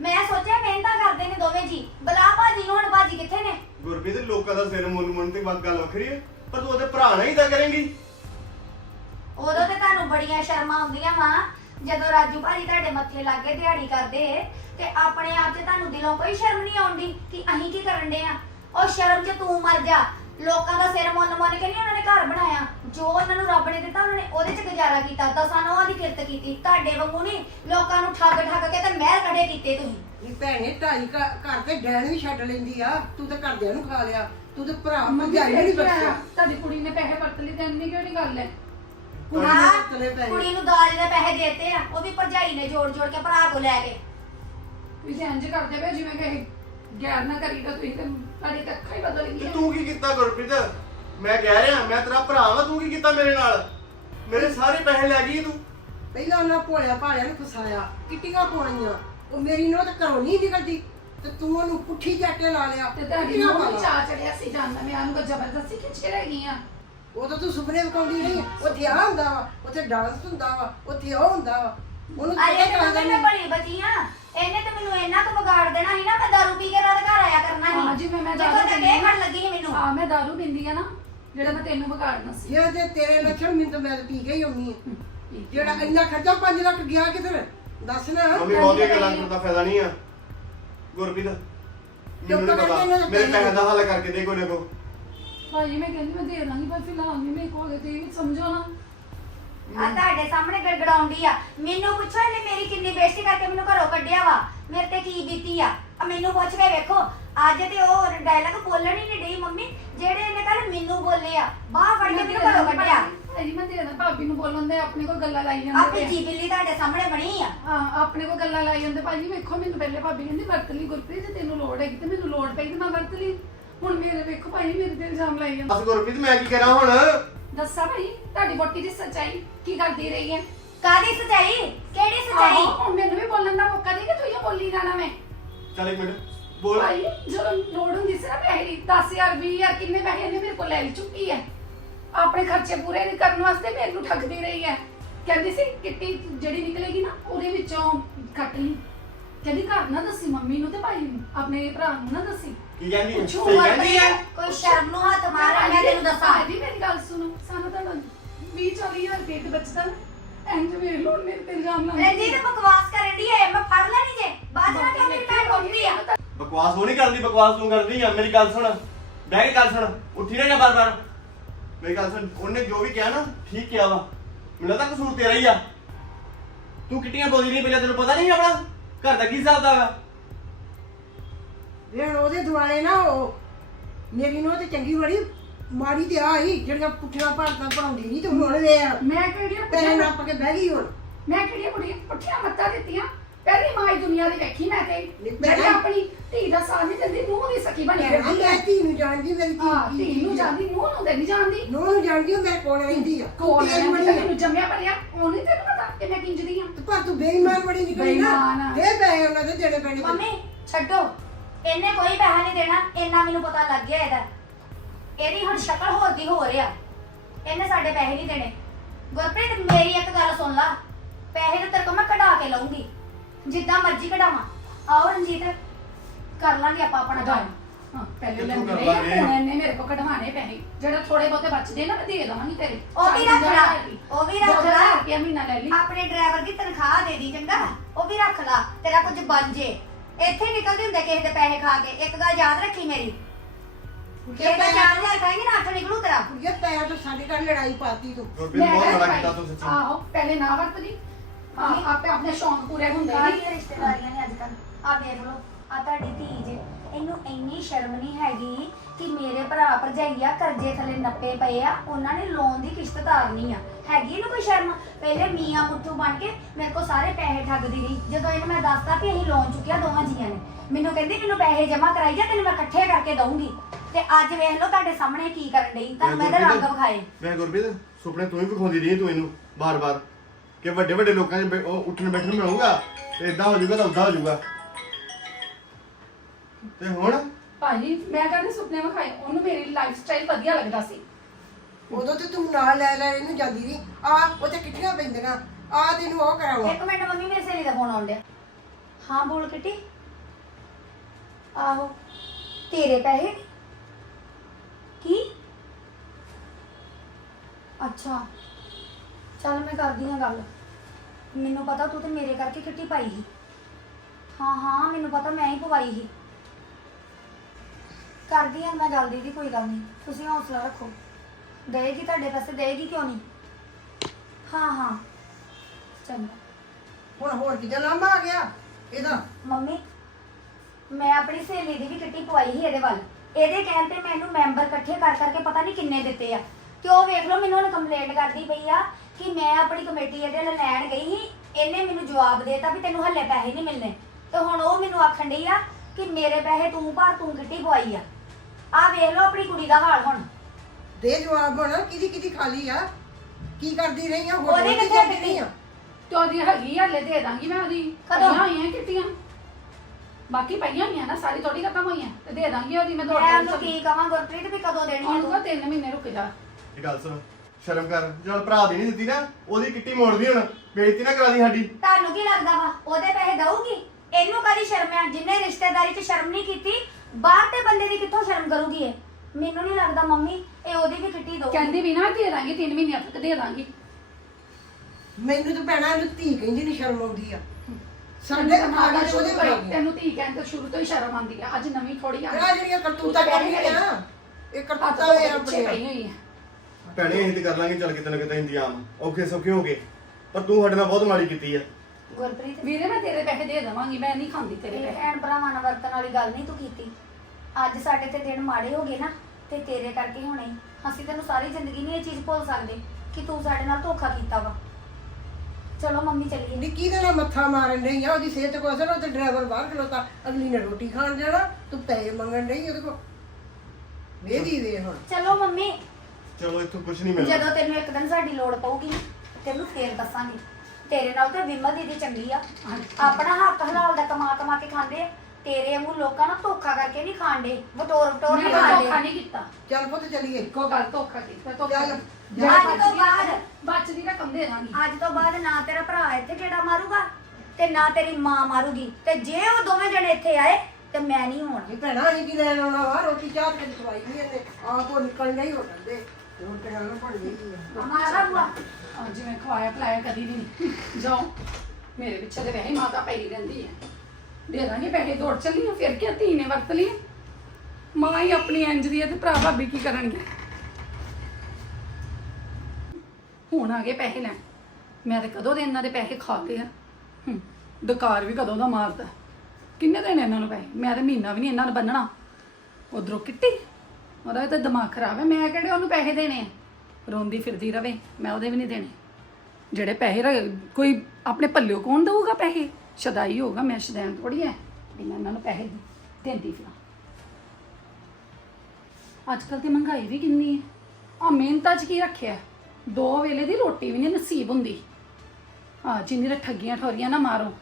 ਮੈਂ ਸੋਚਿਆ ਮਿਹਨਤਾਂ ਕਰਦੇ ਨੇ ਦੋਵੇਂ ਜੀ। ਬਲਾ ਭਾਜੀ ਨੂੰ ਹੁਣ ਭਾਜੀ ਕਿੱਥੇ ਨੇ? ਗੁਰਪ੍ਰੀਤ ਲੋਕਾਂ ਦਾ ਸਿਰ ਮੁੰਨ ਮੁੰਨ ਤੇ ਬਾਤ ਗੱਲ ਵੱਖਰੀ ਹੈ ਪਰ ਤੂੰ ਉਹਦੇ ਭਰਾ ਨਾਲ ਹੀ ਤਾਂ ਕਰੇਂਗੀ? ਉਦੋਂ ਤੇ ਤੁਹਾਨੂੰ ਬੜੀਆਂ ਸ਼ਰਮਾਂ ਆਉਂਦੀਆਂ ਵਾ। ਜਦੋਂ ਰਾਜੂ ਭਾਜੀ ਤੁਹਾਡੇ ਮੱਥੇ ਲੱਗੇ ਦਿਹਾੜੀ ਕਰਦੇ ਤੇ ਆਪਣੇ ਆਪ 'ਚ ਤੁਹਾਨੂੰ ਦਿਲੋਂ ਕੋਈ ਸ਼ਰਮ ਨਹੀਂ ਆਉਂਦੀ ਕਿ ਅਸੀਂ ਕੀ ਕਰਨ ਦੇ ਆ? ਉਹ ਸ਼ਰਮ 'ਚ ਤੂੰ ਮਰ ਜਾ। ਲੋਕਾਂ ਦਾ ਸਿਰ ਮੁੰਨ ਮੁੰਨ ਕੇ ਨਹੀਂ ਉਹਨਾਂ ਨੇ ਘਰ ਬਣਾਇਆ। ਜੋ ਉਹਨਾਂ ਨੂੰ ਰੱਬ ਨੇ ਦਿੱਤਾ ਉਹਨਾਂ ਨੇ ਉਹਦੇ 'ਚ ਗੁਜ਼ਾਰਾ ਕੀਤਾ ਦਸਾਂ ਨੌਂ ਦੀ ਕਿਰਤ ਕੀਤੀ। ਤੁਹਾਡੇ ਵਾਂਗੂ ਨਹੀਂ ਲੋਕਾਂ ਨੂੰ ਠੱਗ ਠੱਗ ਕੇ ਤੇ ਮਹਿਲ ਕਢੇ ਕੀਤੇ ਤੁਸੀਂ। ਇਹ ਭੈਣੇ ਢਾਈ ਘ- ਘਰ ਤੇ ਡੈਣ ਵੀ ਛੱਡ ਲੈਂਦੀ ਆ। ਤੂੰ ਤਾਂ ਘਰਦਿਆਂ ਨੂੰ ਖਾ ਲਿਆ। ਤੂੰ ਤੇ ਭਰਾ ਨੂੰ ਨਹੀਂ ਹੋਇਆ? ਤੁਹਾਡੀ ਕੁੜੀ ਨੇ ਪੈਸੇ ਵਰਤ ਲਏ ਤੇ ਇੰਨੀ ਕਿਹੜੀ ਗੱਲ ਹੈ ਕੁੜੀ ਹਾਂ, ਨੇ ਵਰਤਲੇ ਪੈਸੇ। ਕੁੜੀ ਨੂੰ ਦਾਜ ਦੇ ਪੈਸੇ ਦੇਤੇ ਆ ਉਹ ਵੀ ਭਰਜਾਈ ਨੇ ਜੋੜ ਜੋੜ ਕੇ ਭਰਾ ਕੋ ਲੈ ਕੇ ਤੁਸੀਂ ਇੰਜ ਕਰਦੇ ਪਏ ਜਿਵੇਂ ਕਿ ਗੈਰ ਨਾ ਕਰੀਦਾ ਤੁਸੀਂ ਤੇ ਤੁਹਾਡੀ ਤਾਂ ਅੱਖਾਂ ਹੀ ਬਦਲ ਤੇ ਗਈਆਂ। ਤੂੰ ਕੀ ਕੀਤਾ ਗੁਰਪ੍ਰੀਤ? ਮੈਂ ਕਹਿ ਰਿਹਾ ਮੈਂ ਤੇਰਾ ਭਰਾ ਵਾਂ ਤੂੰ ਕੀ ਕੀਤਾ ਮੇਰੇ ਨਾਲ? ਮੇਰੇ ਸਾਰੇ ਪੈਸੇ ਲੈ ਗਈ ਤੂੰ। ਪਹਿਲਾਂ ਉਹਨਾਂ ਭੋਲਿਆ ਭਾਲਿਆ ਨੂੰ ਫਸਾਇਆ ਕਿੱਟੀਆਂ ਪਾਉਣੀਆਂ। ਉਹ ਮੇਰੀ ਨੋਹ ਤਾਂ ਘਰੋਂ ਨਹੀਂ ਨਿਕਲਦੀ। ਤੇ ਤੂੰ ਉਹਨੂੰ ਪੁੱਠੀ ਚੱਕ ਕੇ ਲਾ ਲਿਆ ਤੇ ਤੁਹਾਡੀ ਕਿੱਟੀਆਂ ਨੂੰ ਪਾ ਲਾ। ਚਾਹ ਚੜਿਆ ਸੀ ਜਾਂਦਾ ਮੈਂ ਉਹਨੂੰ ਕੋਈ ਜ਼ਬਰਦਸਤੀ ਖਿੱਚ ਕੇ ਲੈ ਗਈ ਉਹ ਤਾਂ ਤੂੰ ਸੁਪਨੇ ਵਿਕਾਉਂਦੀ ਨਹੀਂ ਉੱਥੇ ਆ ਹੁੰਦਾ ਵਾ ਉੱਥੇ ਡਾਂਸ ਹੁੰਦਾ ਵਾ ਉੱਥੇ ਉਹ ਹੁੰਦਾ ਵਾ। ਉਹਨੂੰ ਤਾਂ ਅਰੇ ਤੇ ਲੱਗਦਾ ਮੈਂ ਨਹੀਂ ਬੜੀ ਬਚੀ ਆ। ਇਹਨੇ ਤੇ ਮੈਨੂੰ ਇੰਨਾ ਕੁ ਵਿਗਾੜ ਦੇਣਾ ਸੀ ਨਾ ਮੈਂ ਦਾਰੂ ਪੀ ਕੇ ਰਾਤ ਘਰ ਆਇਆ ਕਰਨਾ ਸੀ। ਹਾਂ, ਜਿਵੇਂ ਮੈਂ ਜਿੱਥੋਂ ਦਾਰੂ ਤੱਕ ਪੀਂਦੀ ਇਹ ਖੜ ਲੱਗੀ ਸੀ ਮੈਨੂੰ। ਆ ਮੈਂ ਦਾਰੂ ਪੀਂਦੀ ਆ ਨਾ ਜਿਹੜਾ ਮੈਂ ਤੈਨੂੰ ਵਿਗਾੜਨਾ ਸੀ। ਜੇ ਤੇ ਤੇਰੇ ਲੱਛਣ ਮੈਨੂੰ ਤਾਂ ਮੈਂ ਤਾਂ ਪੀ ਕੇ ਹੀ ਆਉਣੀ ਆ। ਠੀਕ ਜਿਹੜਾ ਇੰਨਾ ਖਰਚਾ 5 ਲੱਖ ਗਿਆ ਕਿਧਰ? ਦੱਸ ਨਾ। ਮੰਮੀ ਬਹੁਤੀਆਂ ਗੱਲਾਂ ਕਰਨ ਦਾ ਫਾਇਦਾ ਨਹੀਂ ਆ। ਗੁਰਪ੍ਰੀਤ ਮੈਨੂੰ ਪਤਾ। ਮੇਰੇ ਪੈਸੇ ਦਾ ਹੱਲ ਕਰਕੇ ਦੇ ਕੋਈ ਨਾ ਕੋ ਭਾਜੀ ਮੈਂ ਕਹਿੰਦੀ ਮੈਂ ਦੇ ਦਾਂਗੀ ਪਰ ਫਿਲਹਾਲ ਨਹੀਂ ਮੇਰੇ ਕੋਲ ਤੇ ਵੀ ਸਮਝੋ ਨਾ। ਆ ਤੁਹਾਡੇ ਸਾਹਮਣੇ ਗੜਗੜਾਉਂਦੀ ਆ। ਮੈਨੂੰ ਪੁੱਛੋ ਇਹਨੇ ਮੇਰੀ ਕਿੰਨੀ ਬੇਇੱਜ਼ਤੀ ਕਰਕੇ ਮੈਨੂੰ ਘਰੋਂ ਕੱਢਿਆ ਵਾ? ਮੇਰੇ ਤੇ ਕੀ ਬੀਤੀ ਆ? ਆ ਮੈਨੂੰ ਪੁੱਛ ਕੇ ਵੇਖੋ। ਅੱਜ ਤੇ ਉਹ ਡਾਇਲੌਗ ਬੋਲਣ ਹੀ ਨਹੀਂ ਡਈ ਮੰਮੀ ਜਿਹੜੇ ਇਹਨੇ ਕੱਲ ਮੈਨੂੰ ਬੋਲੇ ਆ। ਬਾਹ ਫੜ ਕੇ ਮੈਨੂੰ ਘਰੋਂ ਕੱਢਿਆ। ਭਾਜੀ ਮੈਂ ਦੇ ਦਾਂ ਭਾਬੀ ਨੂੰ ਬੋਲਣ ਦੇ ਆਪਣੇ ਕੋਲ ਗੱਲਾਂ ਲਾਈ ਜਾਂਦੇ ਆਪੇ। ਜੀ ਬਿੱਲੀ ਤੁਹਾਡੇ ਸਾਹਮਣੇ ਬਣੀ ਆ। ਹਾਂ ਆਪਣੇ ਕੋਲ ਗੱਲਾਂ ਲਾਈ ਜਾਂਦੇ। ਭਾਜੀ ਵੇਖੋ ਮੈਨੂੰ ਪਹਿਲੇ ਭਾਬੀ ਕਹਿੰਦੀ ਵਰਤ ਲਈ ਗੁਰਪ੍ਰੀਤ ਜੇ ਤੈਨੂੰ ਲੋੜ ਹੈਗੀ ਤੇ ਮੈਨੂੰ ਲੋੜ ਪਈ ਤੇ ਮੈਂ ਵਰਤ ਲਈ। ਹੁਣ ਮੇਰੇ ਵੇਖੋ ਭਾਈ ਮੇਰੇ ਤੇ ਇਲਜ਼ਾਮ ਲਾਈ ਜਾਂਦੇ। ਬਸ ਗੁਰਪ੍ਰੀਤ ਮੈਂ ਕੀ ਕਰਾਂ ਹੁਣ? ਦੱਸਾਂ ਭਾਈ ਤੁਹਾਡੀ ਵੋਟੀ ਦੀ ਸੱਚਾਈ ਕੀ ਕਰਦੀ ਰਹੀ ਹੈ? ਕਾਦੀ ਸਚਾਈ? ਕਿਹੜੀ ਸਚਾਈ? ਆਹੋ, ਹੁਣ ਮੈਨੂੰ ਵੀ ਬੋਲਣ ਦਾ ਮੌਕਾ ਦੇ ਕਿ ਤੂੰ ਇਹ ਬੋਲੀ ਜਾਣਾ ਮੈਂ। ਚੱਲ ਇੱਕ ਮਿੰਟ ਬੋਲ। ਭਾਈ ਜਦੋਂ ਲੋੜ ਹੁੰਦੀ ਸੀ ਨਾ ਪੈਸੇ ਦੀ 10000 20000 ਕਿੰਨੇ ਪੈਸੇ ਨੇ ਮੇਰੇ ਕੋਲ ਲੈ ਚੁੱਕੀ ਹੈ। ਆਪਣੇ ਖਰਚੇ ਪੂਰੇ ਨਹੀਂ ਕਰਨ ਵਾਸਤੇ ਮੇਰੇ ਨੂੰ ਠੱਗਦੀ ਰਹੀ ਹੈ। ਕਹਿੰਦੀ ਸੀ ਕਿੱਟੀ ਜਿਹੜੀ ਨਿਕਲੇਗੀ ਨਾ ਉਹਦੇ ਵਿੱਚੋਂ ਕੱਟ ਲਈ। ਕਹਿੰਦੀ ਘਰ ਨਾ ਦੱਸੀ ਮੰਮੀ ਨੂੰ ਤੇ ਭਾਈ ਨੂੰ ਆਪਣੇ ਭਰਾ ਨੂੰ ਨਾ ਦੱਸੀ। ਕੀ ਕਹਿੰਦੀ? ਹੈ? ਪੁੱਛੋ ਸਹੀ ਉਮਰ ਕਹਿੰਦੀ ਪਈ ਹੈ? ਆ, ਕੋਈ ਸ਼ਰਮ ਨੂੰ ਹੱਥ ਮਾਰ ਮੈਂ ਤੈਨੂੰ ਦੱਸਾਂ। ਭਾਜੀ ਮੇਰੀ ਗੱਲ ਸੁਣੋ। ਸਾਨੂੰ ਤਾਂ 20 24000 ਰੁਪਏ ਤੇ ਬਚਦਾ ਐਂਜ ਮੇਰੇ ਲੋਨ ਮੇਰੇ ਤੇ ਇਲਜ਼ਾਮ ਲਾਉਂਦੇ ਰਣਜੀਤ ਬਕਵਾਸ ਕਰਨ ਦੀ ਹੈ ਮੈਂ ਫੜ ਲੈਣੀ ਜੇ। ਬਾਅਦ ਚ ਨਾ ਕਿ ਮੇਰੀ ਭੈਣ ਉੱਠਦੀ ਆ? ਬਕਵਾਸ ਉਹ ਨਹੀਂ ਕਰਦੀ ਬਕਵਾਸ ਤੂੰ ਕਰਦੀ ਆ। ਮੇਰੀ ਗੱਲ ਸੁਣ। ਬਹਿ ਕੇ ਗੱਲ ਸੁਣ। ਉੱਠੀ ਨਾ ਜਾ ਬਾਰ ਬਾਰ। ਮੇਰੀ ਗੱਲ ਸੁਣ ਉਹਨੇ ਜੋ ਵੀ ਕਿਹਾ ਨਾ ਠੀਕ ਕਿਹਾ ਵਾ। ਮੈਨੂੰ ਲੱਗਦਾ ਕਸੂਰ ਤੇਰਾ ਹੀ ਆ। ਤੂੰ ਕਿੱਟੀਆਂ ਬੋਲੀ ਨਹੀਂ ਪਹਿਲਾਂ ਤੈਨੂੰ ਪਤਾ ਨਹੀਂ ਆਪਣਾ? ਘਰ ਦਾ ਕੀ ਹਿਸਾਬ ਦਾ ਵਾ ਹੁਣ ਉਹਦੇ ਦੁਆਲੇ ਨਾ ਉਹ ਮੇਰੀ ਨੋਹ ਤੇ ਚੰਗੀ ਬੜੀ ਮਾੜੀ ਤੇ ਆ ਹੀ ਜਿਹੜੀਆਂ ਪੁੱਠੀਆਂ ਭਾਰਤਾਂ ਪੜਾਉਂਦੀ ਨਹੀਂ ਤੇ ਹੁਣ ਵੇ ਮੈਂ ਕਿਹੜੀਆਂ ਪੈਸੇ ਪੁੱਠੀਆਂ ਨੱਪ ਕੇ ਬਹਿ ਗਈ ਹੁਣ। ਮੈਂ ਕਿਹੜੀਆਂ ਕੁੜੀਆਂ ਪੁੱਠੀਆਂ ਮੱਤਾਂ ਦਿੱਤੀਆਂ? ਪਹਿਲੀ ਮਾਂ ਹੀ ਦੁਨੀਆ ਦੀ ਵੇਖੀ ਮੈਂ ਤੇ। ਨਹੀਂ, ਜਿਹੜੀ ਭੈਣਾ। ਆਪਣੀ ਧੀ ਦਾ ਸਾਥ ਨਹੀਂ ਦਿੰਦੀ ਨੂੰਹ ਦੀ ਸਕੀ ਬਣੀ ਫਿਰਦੀ ਮੈਂ ਹੈ। ਧੀ ਨੂੰ ਜਾਣਦੀ ਮੇਰੀ ਹਾਂ ਧੀ ਧੀ ਨੂੰ ਜਾਂਦੀ ਨੂੰਹ ਨੂੰ ਤੇ ਨਹੀਂ ਜਾਣਦੀ। ਨੋਹ ਨੂੰ ਜਾਣਦੀ ਉਹ ਮੇਰੇ ਕੋਲ ਰਹਿੰਦੀ ਆ। ਕੋਲ ਤੇਰੀ ਤਾਂ ਆ। ਮੈਨੂੰ ਜੰਮਿਆ ਪਲਿਆ ਉਹ ਨਹੀਂ ਤੈਨੂੰ ਪਤਾ ਕਿ ਮੈਂ ਕਿੰਜਦੀ ਆ। ਤੇ ਪਰ ਤੂੰ ਬੇਈਮਾਨ ਬੜੀ ਨਿਕਲੀ ਨਾ। ਬੇਈਮਾਨ ਆ। ਦੇ ਪਏ ਉਹਨਾਂ ਦੇ ਜਿਹੜੇ ਪੈਣੇ। ਮੰਮੀ ਛੱਡੋ। ਇਹਨੇ ਕੋਈ ਪੈਸਾ ਨਹੀਂ ਦੇਣਾ ਇੰਨਾ ਮੈਨੂੰ ਪਤਾ ਲੱਗ ਗਿਆ ਇਹਦਾ। ਇਹਦੀ ਹੁਣ ਸ਼ਕਲ ਹੋਰ ਦੀ ਹੋ ਰਿਹਾ ਇਹਨੇ ਸਾਡੇ ਪੈਸੇ ਨਹੀਂ ਦੇਣੇ। ਗੁਰਪ੍ਰੀਤ ਮੇਰੀ ਇੱਕ ਗੱਲ ਸੁਣ ਲਾ। ਪੈਸੇ ਤੇ ਤੇਰੇ ਕੋਲ ਮੈਂ ਕਢਾ ਕੇ ਲਊਂਗੀ। ਜਿੱਦਾਂ ਮਰਜ਼ੀ ਕਢਾਵਾਂ। ਆਓ ਰਣਜੀਤ ਕਰ ਲਾਂਗੇ ਆਪਾਂ ਆਪਣਾ ਕੰਮ। ਹਾਂ ਪਹਿਲੇ? ਹੁਣ ਇਹਨੇ ਮੇਰੇ ਕੋਲ ਕਢਵਾਣੇ ਪੈਸੇ। ਜਿਹੜਾ ਥੋੜੇ ਬਹੁਤੇ ਬਚਦੇ ਨਾ ਮੈਂ ਦੇ ਦਵਾਂਗੀ ਤੇਰੇ। ਉਹ ਵੀ ਰੱਖ ਲਾ, ਉਹ ਵੀ ਰੱਖ ਲਾ। ਰੁਪਿਆ ਮਹੀਨਾ ਲੈ ਲਈ। ਆਪਣੇ ਡਰਾਈਵਰ ਦੀ ਤਨਖਾਹ ਦੇ ਦੀ ਚੰਗਾ। ਉਹ ਵੀ ਰੱਖ ਲਾ। ਤੇਰਾ ਕੁਝ ਬਣ ਜੇ। ਇੱਥੇ ਨਿਕਲਦੇ ਹੁੰਦੇ ਕਿਸੇ ਦੇ ਪੈਸੇ ਖਾ ਕੇ। ਇੱਕ ਗੱਲ ਯਾਦ ਰੱਖੀ ਮੇਰੀ। ਕਿਸੇ ਦਾ 4000 ਖਾਏਂਗੇ ਨਾ ਅੱਠ ਨਿਕਲੂ ਤੇਰਾ। ਕੁੜੀਏ ਪੈਰ ਤੋਂ ਸਾਡੇ ਘਰ ਲੜਾਈ ਪਾਤੀ ਤੂੰ। ਗੁਰਪ੍ਰੀਤ ਬਹੁਤ ਬੜਾ ਕੀਤਾ ਤੂੰ ਸੱਚੀ ਆਹੋ ਪਹਿਲੇ ਨਾ ਵਰਤਦੀ। ਹਾਂ ਆਪੇ ਆਪਣੇ ਸ਼ੌਂਕ ਪੂਰੇ ਹੁੰਦੇ ਨਹੀਂ ਸਾਰੀਆਂ ਰਿਸ਼ਤੇਦਾਰੀਆਂ ਨੇ ਅੱਜ ਕੱਲ ਆ ਲਓ ਆ ਤੁਹਾਡੀ ਧੀ ਜੇ। ਇਹਨੂੰ ਇੰਨੀ ਸ਼ਰਮ ਨਹੀਂ ਹੈਗੀ ਕਿ ਮੇਰੇ ਭਰਾ ਭਰਜਾਈਆ ਕਰਜ਼ੇ ਥੱਲੇ ਨੱਪੇ ਪਏ ਆ ਉਹਨਾਂ ਨੇ ਲੋਨ ਦੀ ਕਿਸ਼ਤ ਤਾਰਨੀ ਆ। ਹੈਗੀ ਇਹਨੂੰ ਕੋਈ ਸ਼ਰਮ? ਪਹਿਲੇ ਮੀਆਂ ਮੁੱਠੂ ਬਣ ਕੇ ਮੇਰੇ ਕੋਲ ਸਾਰੇ ਪੈਸੇ ਠੱਗਦੀ ਰਹੀ। ਜਦੋਂ ਇਹਨੂੰ ਮੈਂ ਦੱਸਤਾ ਕਿ ਅਸੀਂ ਲੋਨ ਚੁੱਕਿਆ ਦੋਵਾਂ ਜੀਆਂ ਨੇ ਮੈਨੂੰ ਕਹਿੰਦੀ ਮੈਨੂੰ ਪੈਸੇ ਜਮ੍ਹਾਂ ਕਰਾਈ ਜਾ ਤੈਨੂੰ ਮੈਂ ਇਕੱਠੇ ਕਰਕੇ ਦਊਂਗੀ। ਤੇ ਅੱਜ ਵੇਖ ਲਓ ਤੁਹਾਡੇ ਸਾਹਮਣੇ ਕੀ ਕਰਨ ਡਈ। ਤੁਹਾਨੂੰ ਮੈਂ ਇਹਦਾ ਰੰਗ ਵਿਖਾਏ। ਮੈਂ ਗੁਰਪ੍ਰੀਤ ਸੁਪਨੇ ਤੂੰ ਹੀ ਵਿਖਾਉਂਦੀ ਰਹੀ ਤੂੰ ਇਹਨੂੰ ਬਾਰ-ਬਾਰ। ਕਿ ਵੱਡੇ ਵੱਡੇ ਲੋਕਾਂ ਬੈ- ਉਹ ਉੱਠਣ ਬੈਠਣ ਮਿਲੂਗਾ ਤੇ ਇਦਾਂ ਹੋ ਜਾਊਗਾ ਤਾਂ ਉਦਾਂ ਹੋ ਜਾਊਗਾ ਤੇ ਹੁਣ? ਭਾਜੀ ਮੈਂ ਕਹਿੰਦੀ ਸੁਪਨੇ ਵਿਖਾਏ ਉਹਨੂੰ ਮੇਰੀ ਲਾਈਫ ਸਟਾਈਲ ਵਧੀਆ ਲੱਗਦਾ ਸੀ। ਉਦੋਂ ਤੇ ਤੂੰ ਨਾਲ ਲੈ ਲੈ ਇਹਨੂੰ ਜਾਂਦੀ ਨਹੀਂ ਆ ਉਹ ਤੇ ਕਿੱਟੀਆਂ ਪੈਂਦੀਆਂ। ਆ ਤੈਨੂੰ ਉਹ ਕਰਾਵਾਂ। ਇੱਕ ਮਿੰਟ ਮੰਮੀ ਮੇਰੇ ਸਹੇਲੀ ਦਾ ਫੋਨ ਆਉਣ ਡਿਆ। ਹਾਂ ਬੋਲ ਕਿਟੀ। ਆਹੋ ਤੇਰੇ ਪੈਸੇ? ਕੀ? ਅੱਛਾ। ਚੱਲ ਮੈਂ ਕਰਦੀ ਹਾਂ ਗੱਲ। ਮੈਨੂੰ ਪਤਾ ਤੂੰ ਤੇ ਮੇਰੇ ਕਰਕੇ ਕਿੱਟੀ ਪਾਈ ਸੀ। ਹਾਂ ਹਾਂ ਮੈਨੂੰ ਪਤਾ ਮੈਂ ਹੀ ਪਵਾਈ ਸੀ। ਕਰਦੀ ਹਾਂ ਮੈਂ ਗੱਲ ਦੀਦੀ ਕੋਈ ਗੱਲ ਨਹੀਂ। ਤੁਸੀਂ ਹੌਸਲਾ ਰੱਖੋ। ਦੇਗੀ ਤੁਹਾਡੇ ਪੈਸੇ ਦੇਗੀ ਕਿਉਂ ਨਹੀਂ? ਹਾਂ ਹਾਂ। ਚੰਗਾ। ਹੁਣ ਹੋਰ ਕਿਹਦਾ ਨਾਮ ਆ ਗਿਆ? ਇਹਦਾ? ਮੰਮੀ ਮੈਂ ਆਪਣੀ ਸਹੇਲੀ ਦੀ ਵੀ ਕਿੱਟੀ ਪਵਾਈ ਸੀ ਇਹਦੇ ਵੱਲ। ਇਹਦੇ ਕਹਿਣ ਤੇ ਮੈਨੂੰ ਮੈਂਬਰ ਇਕੱਠੇ ਕਰ ਕਰਕੇ ਪਤਾ ਨਹੀਂ ਕਿੰਨੇ ਦਿੱਤੇ ਆ। ਤੇ ਉਹ ਵੇਖ ਲਓ ਮੈਨੂੰ ਹੁਣ ਕੰਪਲੇਂਟ ਕਰਦੀ ਪਈ ਆ ਕਿ ਮੈਂ ਆਪਣੀ ਕਮੇਟੀ ਇਹਦੇ ਨਾਲ ਲੈਣ ਗਈ ਸੀ। ਇਹਨੇ ਮੈਨੂੰ ਜਵਾਬ ਦੇਤਾ ਵੀ ਤੈਨੂੰ ਹੱਲੇ ਪੈਸੇ ਨਹੀਂ ਮਿਲਨੇ ਤੇ ਹੁਣ ਉਹ ਮੈਨੂੰ ਆਖਣ ਡਈ ਆ ਕਿ ਮੇਰੇ ਪੈਸੇ ਤੂੰ ਭਰ ਤੂੰ ਕਿੱਟੀ ਪਵਾਈ ਆ। ਆ ਵੇਖ ਲਓ ਆਪਣੀ ਕੁੜੀ ਦਾ ਹਾਲ ਹੁਣ। ਦੇ ਜਵਾਬ ਹੁਣ ਕਿਹਦੀ ਕਿਹਦੀ ਖਾਲੀ ਆ? ਕੀ ਕਰਦੀ ਰਹੀ ਆ? ਹੋਰ ਉਹਦੀ ਕਿੱਥੇ? ਰਹੀ ਆ? ਤੇ ਉਹਦੀ ਹੈਗੀ ਆ, ਹਲੇ ਦੇ ਦਾਂਗੀ ਮੈਂ ਉਹਦੀ। ਕਦੋਂ? ਪਈਆਂ ਹੋਈਆਂ ਕਿੱਟੀਆਂ। ਬਾਕੀ ਪਈਆਂ ਹੋਈਆਂ ਨਾ ਸਾਰੀ ਥੋੜੀ ਖਤਮ ਹੋਈਆਂ। ਤੇ ਦੇ ਦਾਂਗੀ ਉਹਦੀ ਮੈਂ ਮੈਂ ਤੁਹਾਡੇ ਉਹਨੂੰ ਕੀ ਕਵਾਂ ਗੁਰਪ੍ਰੀਤ ਵੀ ਕਦੋਂ ਦੇਣੀ ਆ ਉਹਨੂੰ ਤੂੰ ਤਿੰਨ ਮਹੀਨੇ ਰੁਕ ਜਾ। ਇਹ ਗੱਲ ਸੁਣ ਸ਼ਰਮ ਕਰ। ਜਦ ਭਰਾ ਦੀ ਨਹੀਂ ਦਿੱਤੀ ਨਾ ਉਹਦੀ ਕਿੱਟੀ ਮੋੜਦੀ ਹੁਣ। ਬੇਇੱਜ਼ਤੀ ਨਾ ਕਰਾ ਦੀ ਸਾਡੀ। ਤੁਹਾਨੂੰ ਕੀ ਲੱਗਦਾ ਵਾ? ਉਹਦੇ ਪੈਸੇ ਦਊਗੀ? ਇਹਨੂੰ ਕਦੀ ਸ਼ਰਮ ਆ? ਜਿੰਨੇ ਰਿਸ਼ਤੇਦਾਰੀ 'ਚ ਸ਼ਰਮ ਨਹੀਂ ਕੀਤੀ ਬਾਹਰ ਦੇ ਬੰਦੇ ਦੀ ਕਿੱਥੋਂ ਸ਼ਰਮ ਕਰੂਗੀ ਇਹ? ਮੈਨੂੰ ਨਹੀਂ ਲੱਗਦਾ ਮੰਮੀ ਇਹ ਉਹਦੀ ਵੀ ਕਿੱਟੀ ਦਊਗੀ। ਕਹਿੰਦੀ ਵੀ ਨਾ ਦੇ ਦਾਂਗੀ ਤਿੰਨ ਮਹੀਨਿਆਂ ਤੱਕ ਦੇ ਦਾਂਗੀ ਮੈਨੂੰ ਤਾਂ ਭੈਣਾ ਇਹਨੂੰ ਧੀ ਕਹਿੰਦੀ ਨਹੀਂ ਸ਼ਰਮ ਆਉਂਦੀ ਆ। ਸਾਡੇ ਸ਼ੁਰੂ ਉਹਦੇ ਬਣਾ ਤੈਨੂੰ ਧੀ ਕਹਿੰਦੇ ਤਾਂ ਸ਼ੁਰੂ ਤੋਂ ਹੀ ਸ਼ਰਮ ਆਉਂਦੀ ਆ। ਅੱਜ ਨਵੀਂ ਥੋੜੀ ਆ। ਆ ਜਿਹੜੀਆਂ ਕਰਤੂਤਾਂ ਕਰਦੀਆਂ ਆ। ਇਹ ਕਰਤੂਤਾਂ ਪਿੱਛੇ ਆਪਣੇ ਪਈ ਹੋਈ ਆ। ਭੈਣੇ ਅਸੀਂ ਤੇ ਕਰ ਲਾਂਗੇ ਚੱਲ ਕਿਤੇ ਨਾ ਕਿਤੇ ਇੰਤਜ਼ਾਮ। ਔਖੇ ਸੌਖੇ ਹੋ ਗਏ। ਪਰ ਤੂੰ ਸਾਡੇ ਨਾਲ ਬਹੁਤ ਮਾੜੀ ਕੀਤੀ ਆ। ਗੁਰਪ੍ਰੀਤ? ਵੀਰੇ ਮੈਂ ਤੇਰੇ ਪੈਸੇ ਦੇ ਦੇਵਾਂਗੀ ਮੈਂ ਨਹੀਂ ਖਾਂਦੀ ਤੇਰੇ ਇਹ ਪੈਸੇ। ਭੈਣ ਭਰਾਵਾਂ ਨਾਲ ਵਰਤਣ ਵਾਲੀ ਗੱਲ ਨਹੀਂ ਤੂੰ ਕੀਤੀ। ਅੱਜ ਸਾਡੇ ਤੇ ਦਿਨ ਮਾੜੇ ਹੋ ਗਏ ਨਾ ਤੇ ਤੇਰੇ ਕਰਕੇ ਹੋਣੇ ਈ। ਅਸੀਂ ਤੈਨੂੰ ਸਾਰੀ ਜ਼ਿੰਦਗੀ ਨਹੀਂ ਇਹ ਚੀਜ਼ ਭੁੱਲ ਸਕਦੇ ਕਿ ਤੂੰ ਸਾਡੇ ਨਾਲ ਧੋਖਾ ਕੀਤਾ ਵਾ। ਚਲੋ ਮੰਮੀ ਚੱਲੀਏ। ਨਿੱਕੀ ਦੇ ਨਾਲ ਮੱਥਾ ਮਾਰਨ ਰਹੀ ਆ? ਉਹਦੀ ਸਿਹਤ ਕੋ ਅਸਰ ਉਹ ਤੇ ਡਰਾਈਵਰ ਬਾਹਰ ਖਲੋਤਾ। ਅਗਲੀ ਨੇ ਰੋਟੀ ਖਾਣ ਜਾਣਾ ਤੂੰ ਪੈਸੇ ਮੰਗਣ ਰਹੀ ਉਹਦੇ ਕੋ ਵੇਦੀ ਦੇ ਹੁਣ। ਚਲੋ ਮੰਮੀ। ਚਲੋ ਇੱਥੋਂ ਕੁਝ ਨਹੀਂ ਮਿਲਣਾ। ਜਦੋਂ ਤੈਨੂੰ ਇੱਕ ਦਿਨ ਸਾਡੀ ਲੋੜ ਪਊਗੀ ਨਾ, ਤੈਨੂੰ ਫੇਰ ਦੱਸਾਂਗੇ। ਤੇਰੇ ਨਾਲ ਤੇ ਵਿਮਲ ਦੀਦੀ ਚੰਗੀ ਆ। ਆਪਣਾ ਹੱਕ ਹਲਾਲ ਦਾ ਕਮਾ ਕਮਾ ਕੇ ਖਾਂਦੇ ਆ। ਤੇਰੇ ਵਾਂਗੂ ਲੋਕਾਂ ਨਾਲ ਧੋਖਾ ਕਰਕੇ ਨਹੀਂ ਖਾਂਦੇ ਵਟੋਰ ਵਟੋਰ ਨਹੀਂ ਧੋਖਾ ਖਾਂਦੇ ਨਹੀਂ ਕੀਤਾ। ਚੱਲ ਪੁੱਤ ਚੱਲੀਏ। ਇੱਕੋ ਗੱਲ ਧੋਖਾ ਕੀਤਾ ਧੋਖਾ ਚੱਲ, ਅੱਜ ਤੋਂ ਬਾਅਦ ਬਚਦੀ ਰਕਮ ਦੇ ਦਾਂਗੀ। ਅੱਜ ਤੋਂ ਬਾਅਦ ਨਾ ਤੇਰਾ ਭਰਾ ਇੱਥੇ ਕਿਹੜਾ ਮਾਰੂਗਾ ਤੇ ਨਾ ਤੇਰੀ ਮਾਂ ਮਾਰੂਗੀ। ਤੇ ਜੇ ਉਹ ਦੋਵੇਂ ਜਣੇ ਇੱਥੇ ਆਏ ਤੇ ਮੈਂ ਨਹੀਂ ਹੋਣਾ। ਇਹ ਭੈਣਾ ਅਸੀਂ ਕੀ ਲੈਣ ਆਉਣਾ ਵਾ? ਰੋਟੀ ਚਾਹ ਤੇ ਖਵਾਈ ਨਹੀਂ ਇਹਨੇ ਆਪ ਉਹ ਨਿਕਲ ਨਹੀਂ ਹੋ ਜਾਂਦੇ ਰੋਟੀਆਂ ਨਾਲ ਬਣ ਗਈ ਮਾਰਾ ਬੁਆ ਅੱਜ ਮੈਂ ਖਵਾਇਆ ਪਲਾਇਆ ਕਦੀ ਵੀ ਨਹੀਂ ਜਾਓ ਮੇਰੇ ਪਿੱਛੇ ਤੇ ਵੈਸੇ ਮਾਤਾ ਪਈ ਰਹਿੰਦੀ ਹੈ ਦੇ ਦਾਂਗੇ ਪੈਸੇ ਦੌੜ ਚੱਲੀ ਆ ਫਿਰ ਕੀ ਆ, ਧੀ ਨੇ ਵਰਤ ਲਈ ਮਾਂ ਹੀ ਆਪਣੀ ਇੰਜ ਦੀ ਹੈ ਤੇ ਭਰਾ ਭਾਬੀ ਕੀ ਕਰਨਗੇ ਹੁਣ ਆ ਗਏ ਪੈਸੇ ਲੈਣ ਮੈਂ ਤੇ ਕਦੋਂ ਦੇ ਇਹਨਾਂ ਦੇ ਪੈਸੇ ਖਾਤੇ ਆ? ਹੂੰ, ਦੁਕਾਰ ਵੀ ਕਦੋਂ ਦਾ ਮਾਰਦਾ? ਕਿੰਨੇ ਦੇਣੇ ਇਹਨਾਂ ਨੂੰ ਪੈਸੇ? ਮੈਂ ਤੇ ਮਹੀਨਾ ਵੀ ਨਹੀਂ ਇਹਨਾਂ ਨੂੰ ਬੰਨਣਾ। ਉਧਰੋਂ ਕਿੱਟੀ? ਉਹਦਾ ਵੀ ਤਾਂ ਦਿਮਾਗ ਖਰਾਬ ਹੈ। ਮੈਂ ਕਿਹੜੇ ਉਹਨੂੰ ਪੈਸੇ ਦੇਣੇ ਆ? ਰੋਂਦੀ ਫਿਰਦੀ ਰਵੇ, ਮੈਂ ਉਹਦੇ ਵੀ ਨਹੀਂ ਦੇਣੇ। ਜਿਹੜੇ ਪੈਸੇ ਰ- ਕੋਈ ਆਪਣੇ ਪੱਲਿਓ ਕੌਣ ਦਊਗਾ ਪੈਸੇ? ਸ਼ਦਾਈ ਹੋਊਗਾ, ਮੈਂ ਸ਼ਦੈਨ ਥੋੜੀ ਐ। ਵੀ ਮੈਂ ਇਹਨਾਂ ਨੂੰ ਪੈਸੇ ਦਿੰਦੀ ਫਿਰਾਂ। ਅੱਜ ਕੱਲ ਤੇ ਮਹਿੰਗਾਈ ਵੀ ਕਿੰਨੀ ਹੈ ਆ ਮਿਹਨਤਾਂ 'ਚ ਕੀ ਰੱਖਿਆ? ਦੋ ਵੇਲੇ ਦੀ ਰੋਟੀ ਵੀ ਨਹੀਂ ਨਸੀਬ ਹੁੰਦੀ। ਆ ਜਿੰਨੀ ਰ ਠੱਗੀਆਂ ਠੋਰੀਆਂ ਨਾ ਮਾਰੋ।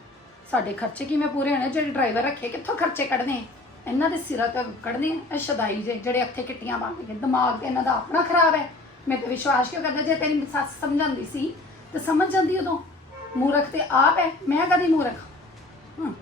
ਸਾਡੇ ਖਰਚੇ ਕਿਵੇਂ ਪੂਰੇ ਹੋਣੇ? ਜਿਹੜੇ ਡਰਾਈਵਰ ਰੱਖੇ, ਕਿੱਥੋਂ ਖਰਚੇ ਕੱਢਨੇ ਇਹਨਾਂ ਦੇ ਸਿਰਾਂ ਤੇ ਕੱਢਨੇ ਆ, ਇਹ ਸ਼ਦਾਈ ਜੇ ਜਿਹੜੇ ਇੱਥੇ ਕਿੱਟੀਆਂ ਮਾਰਦੇ ਦਿਮਾਗ ਤੇ ਇਹਨਾਂ ਦਾ ਆਪਣਾ ਖਰਾਬ ਹੈ। ਮੈਂ ਤੇ ਵਿਸ਼ਵਾਸ ਕਿਉਂ ਕਰਦਾ, ਜੇ ਤੇਰੀ ਸੱਸ ਸਮਝਾਉਂਦੀ ਸੀ, ਤੇ ਸਮਝ ਜਾਂਦੀ ਉਦੋਂ। ਮੂਰਖ ਤੇ ਆਪ ਹੈ, ਮੈਂ ਕਦੀ ਮੂਰਖ। ਹਾਂ।